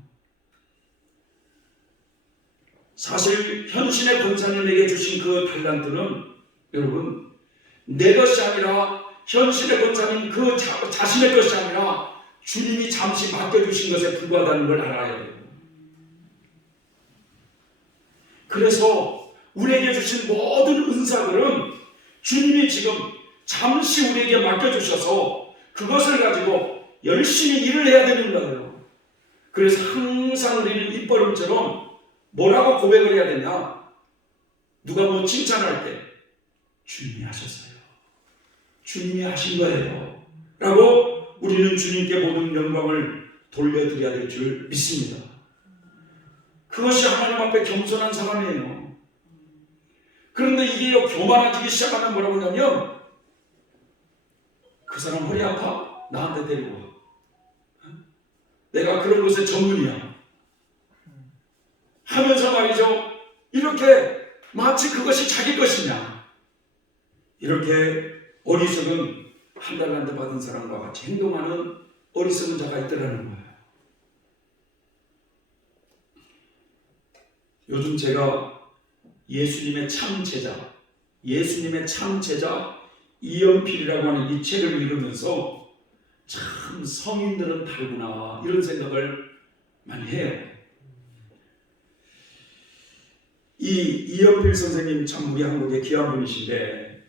사실 현신의 권사님에게 주신 그 달란트는 여러분 내 것이 아니라 현신의 권사님 그 자신의 것이 아니라 주님이 잠시 맡겨주신 것에 불과하다는 걸 알아야 돼요. 그래서 우리에게 주신 모든 은사들은 주님이 지금 잠시 우리에게 맡겨주셔서 그것을 가지고 열심히 일을 해야 되는 거예요. 그래서 항상 우리는 입버릇처럼 뭐라고 고백을 해야 되냐? 누가 뭐 칭찬할 때 주님이 하셨어요. 주님이 하신 거예요. 라고 우리는 주님께 모든 영광을 돌려드려야 될 줄 믿습니다. 그것이 하나님 앞에 겸손한 사람이에요. 그런데 이게 교만해지기 시작하면 뭐라고 하냐면 그 사람 허리 아파? 나한테 데리고 와. 내가 그런 것에 전문이야. 하면서 말이죠. 이렇게 마치 그것이 자기 것이냐. 이렇게 어리석은 한 달란트 받은 사람과 같이 행동하는 어리석은 자가 있더라는 거예요. 요즘 제가 예수님의 참 제자 이연필이라고 하는 이 책을 읽으면서 참 성인들은 다르구나 이런 생각을 많이 해요. 이 이연필 선생님 참 우리 한국의 귀한 분이신데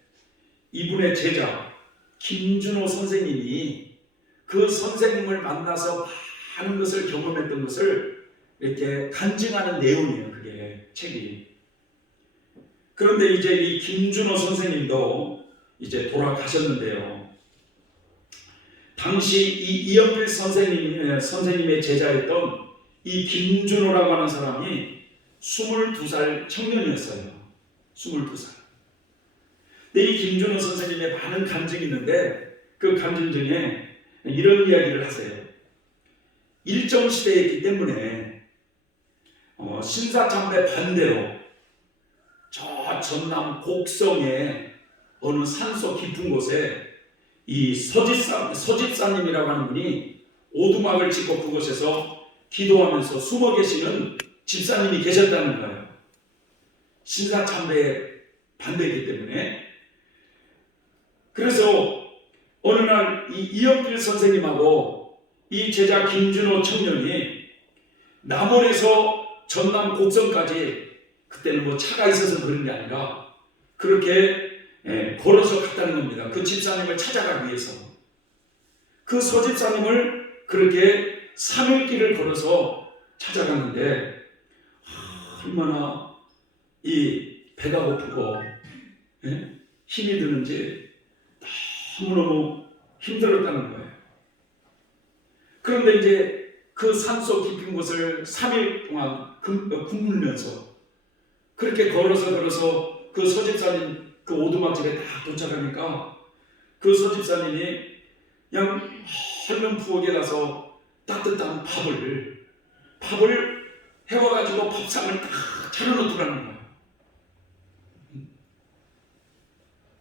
이분의 제자 김준호 선생님이 그 선생님을 만나서 많은 것을 경험했던 것을 이렇게 간증하는 내용이에요. 그게 책이. 그런데 이제 이 김준호 선생님도 이제 돌아가셨는데요. 당시 이 이연필 선생님의 제자였던 이 김준호라고 하는 사람이 22살 청년이었어요. 22살. 근데 이 김준호 선생님의 많은 간증이 있는데 그 간증 중에 이런 이야기를 하세요. 일정 시대였기 때문에 신사참배 반대로 저 전남 곡성의 어느 산속 깊은 곳에 이 서집사님이라고 하는 분이 오두막을 짓고 그곳에서 기도하면서 숨어 계시는 집사님이 계셨다는 거예요. 신사참배에 반대이기 때문에. 그래서 어느 날 이 이연필 선생님하고 이 제자 김준호 청년이 남원에서 전남 곡성까지 그때는 뭐 차가 있어서 그런 게 아니라 그렇게 걸어서 갔다는 겁니다. 그 집사님을 찾아가기 위해서. 그 서집사님을 그렇게 3일 길을 걸어서 찾아갔는데 얼마나 이 배가 고프고 힘이 드는지 너무너무 힘들었다는 거예요. 그런데 이제 그 산속 깊은 곳을 3일 동안 굶으면서 그렇게 걸어서 그 서집사님 그 오두막집에 딱 도착하니까 그 서집사님이 그냥 헐면 부엌에 가서 따뜻한 밥을 해와가지고 밥상을 딱 차려놓더라는 거예요.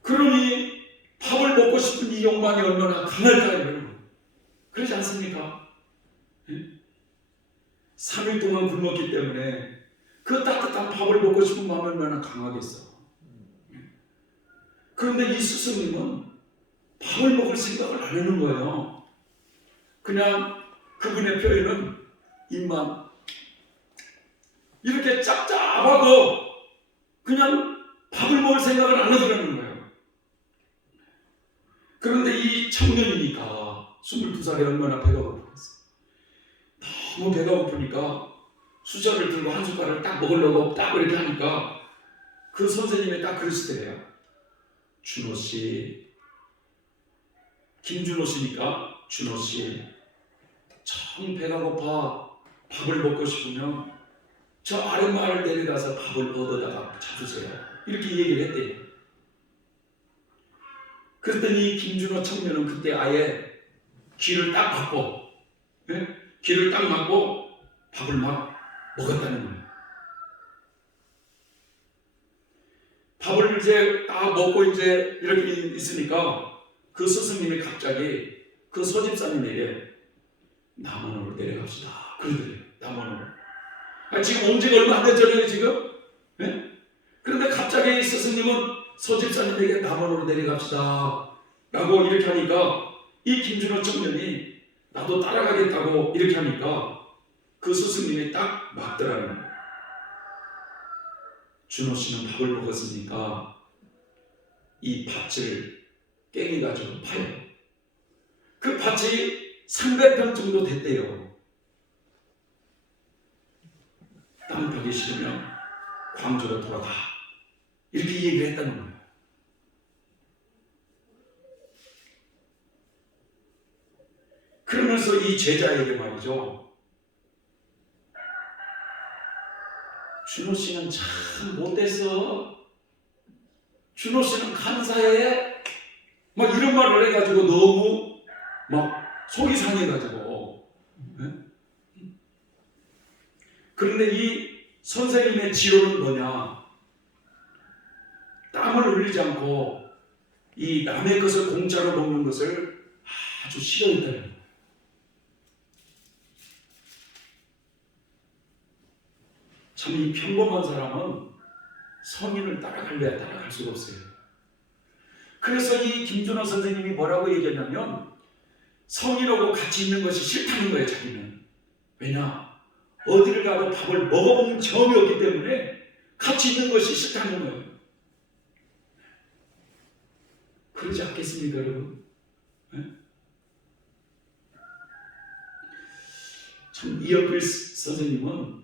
그러니 밥을 먹고 싶은 이 욕망이 얼마나 강할까요? 그렇지 않습니까? 3일 동안 굶었기 때문에 그 따뜻한 밥을 먹고 싶은 마음이 얼마나 강하겠어. 그런데 이 스승님은 밥을 먹을 생각을 안 하는 거예요. 그냥 그분의 표현은 입만 이렇게 짭짭하고 그냥 밥을 먹을 생각을 안 하더라는 거예요. 그런데 이 청년이니까 22살에 얼마나 배가 고프겠어요. 너무 배가 고프니까 수저를 들고 한 숟갈을 딱 먹으려고 딱 이렇게 하니까 그 선생님이 딱 그러시더래요. 준호 씨, 김준호 씨니까 준호 씨, 참 배가 고파 밥을 먹고 싶으면 저 아랫마을 내려가서 밥을 얻어다가 잡으세요. 이렇게 얘기를 했대요. 그랬더니 김준호 청년은 그때 아예 귀를 딱 막고, 예? 귀를 딱 막고 밥을 막 먹었다는 거예요. 밥을 이제 딱 먹고 이제 이렇게 있으니까 그 스승님이 갑자기 그 소집사님에게 남원으로 내려갑시다. 그러더래요. 남원으로. 지금 온 지가 얼마 안 됐잖아요, 지금. 네? 그런데 갑자기 스승님은 소집사님에게 남원으로 내려갑시다 라고 이렇게 하니까 이 김준호 청년이 나도 따라가겠다고 이렇게 하니까 그 스승님이 딱 막더라는 거예요. 준호 씨는 밥을 먹었으니까 이 밭을 깽이 가지고 파요. 그 밭이 300평 정도 됐대요. 땅 파기 싫으면 광주로 돌아가. 이렇게 얘기를 했다는 거예요. 그러면서 이 제자에게 말이죠. 준호 씨는 참 못됐어. 준호 씨는 간사해. 막 이런 말을 해가지고 너무 막 속이 상해가지고. 그런데 이 선생님의 지론은 뭐냐? 땀을 흘리지 않고 이 남의 것을 공짜로 먹는 것을 아주 싫어했다는 거예요. 참 이 평범한 사람은 성인을 따라갈래야 따라갈 수가 없어요. 그래서 이 김준호 선생님이 뭐라고 얘기했냐면 성인하고 같이 있는 것이 싫다는 거예요. 자기는. 왜냐? 어디를 가도 밥을 먹어본 경험이 없기 때문에 같이 있는 것이 싫다는 거예요. 그러지 않겠습니까, 여러분? 네? 참 이혁필 선생님은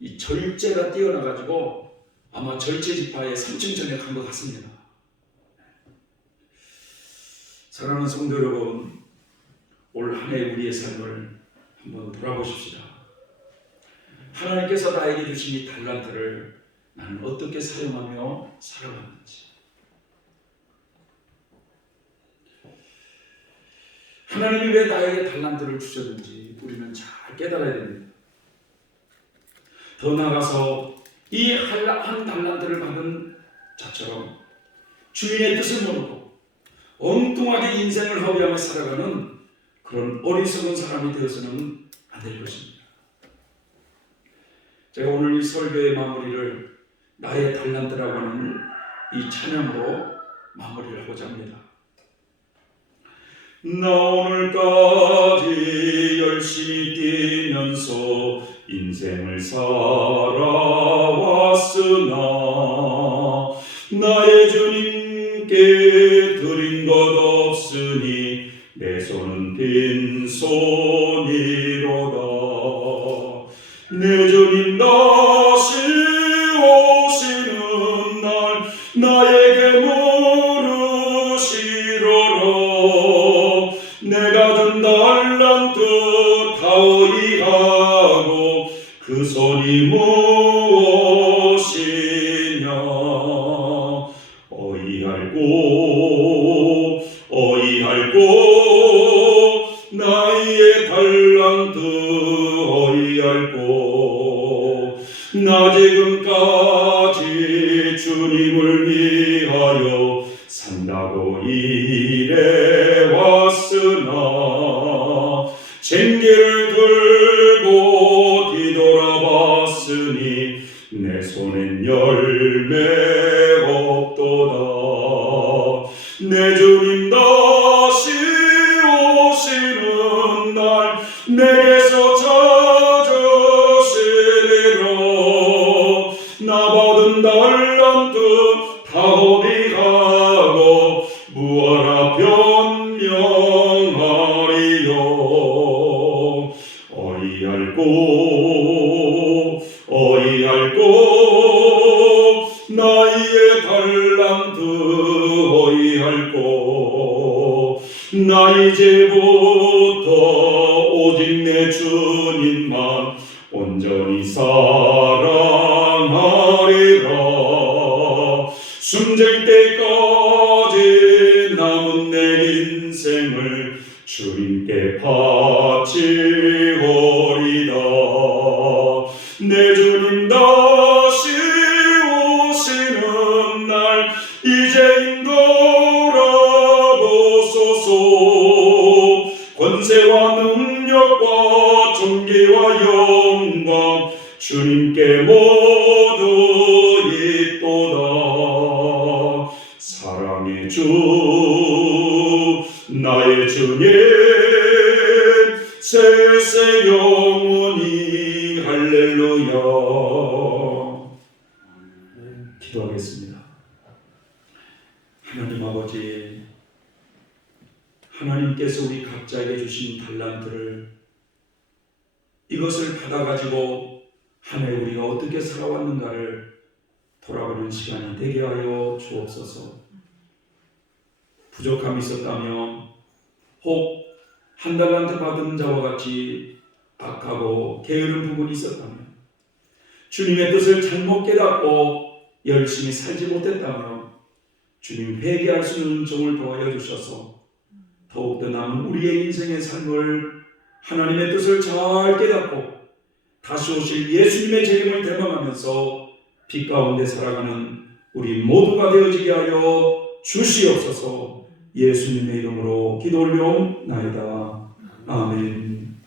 이 절제가 뛰어나가지고 아마 절제지파의 3층 전에 간 것 같습니다. 사랑하는 성도 여러분, 올 한 해 우리의 삶을 한번 돌아보십시다. 하나님께서 나에게 주신 이 달란트를 나는 어떻게 사용하며 살아갔는지, 하나님이 왜 나에게 달란트를 주셨는지 우리는 잘 깨달아야 됩니다. 더 나아가서 이 한 달란트를 받은 자처럼 주인의 뜻을 모르고 엉뚱하게 인생을 허비하며 살아가는 그런 어리석은 사람이 되어서는 안 될 것입니다. 제가 오늘 이 설교의 마무리를 나의 달란트라고 하는 이 찬양으로 마무리를 하고자 합니다. 나 오늘까지 열심히 뛰면서 인생을 살아왔으나 나의 주님께 드린 것 없으니 내 손은 빈손이로다. 내 주님 다시 오시는 날 나에게 물으시로라. 내가 준 달란트 다오이하고 그 손이 무엇이냐. 어이할꼬 나의 달란트 어이할꼬. 나 지금까지 주님을 위하여 산다고 일해왔으나 쟁기를 들고 뒤돌아봤으니 내 손엔 열매 없도다. 내 주님 다시 오시는 날 내게서 찾으시리라. 어이할꼬 나의 달란트 어이할꼬 나 이제부터 오직 내 주님만 온전히 사랑하리라. 숨질 때까지 남은 내 인생을 주님께 바치오리다. 내 주님 다시 오시는 날 이제인 돌아보소서. 권세와 능력과 존귀와 영광 주님께 모두 있도다. 사랑의 주 나의 주님 세세 영원히 할렐루야. 기도하겠습니다. 하나님 아버지, 하나님께서 우리 각자에게 주신 달란트를 이것을 받아가지고 한 해 우리가 어떻게 살아왔는가를 돌아보는 시간이 되게 하여 주옵소서. 부족함이 있었다면 혹 한 달란트 받은 자와 같이 악하고 게으른 부분이 있었다면 주님의 뜻을 잘못 깨닫고 열심히 살지 못했다면 주님 회개할 수 있는 종을 도와여 주셔서 더욱더 남은 우리의 인생의 삶을 하나님의 뜻을 잘 깨닫고 다시 오실 예수님의 재림을 대망하면서 빛 가운데 살아가는 우리 모두가 되어지게 하여 주시옵소서. 예수님의 이름으로 기도 올려옵나이다. 아멘.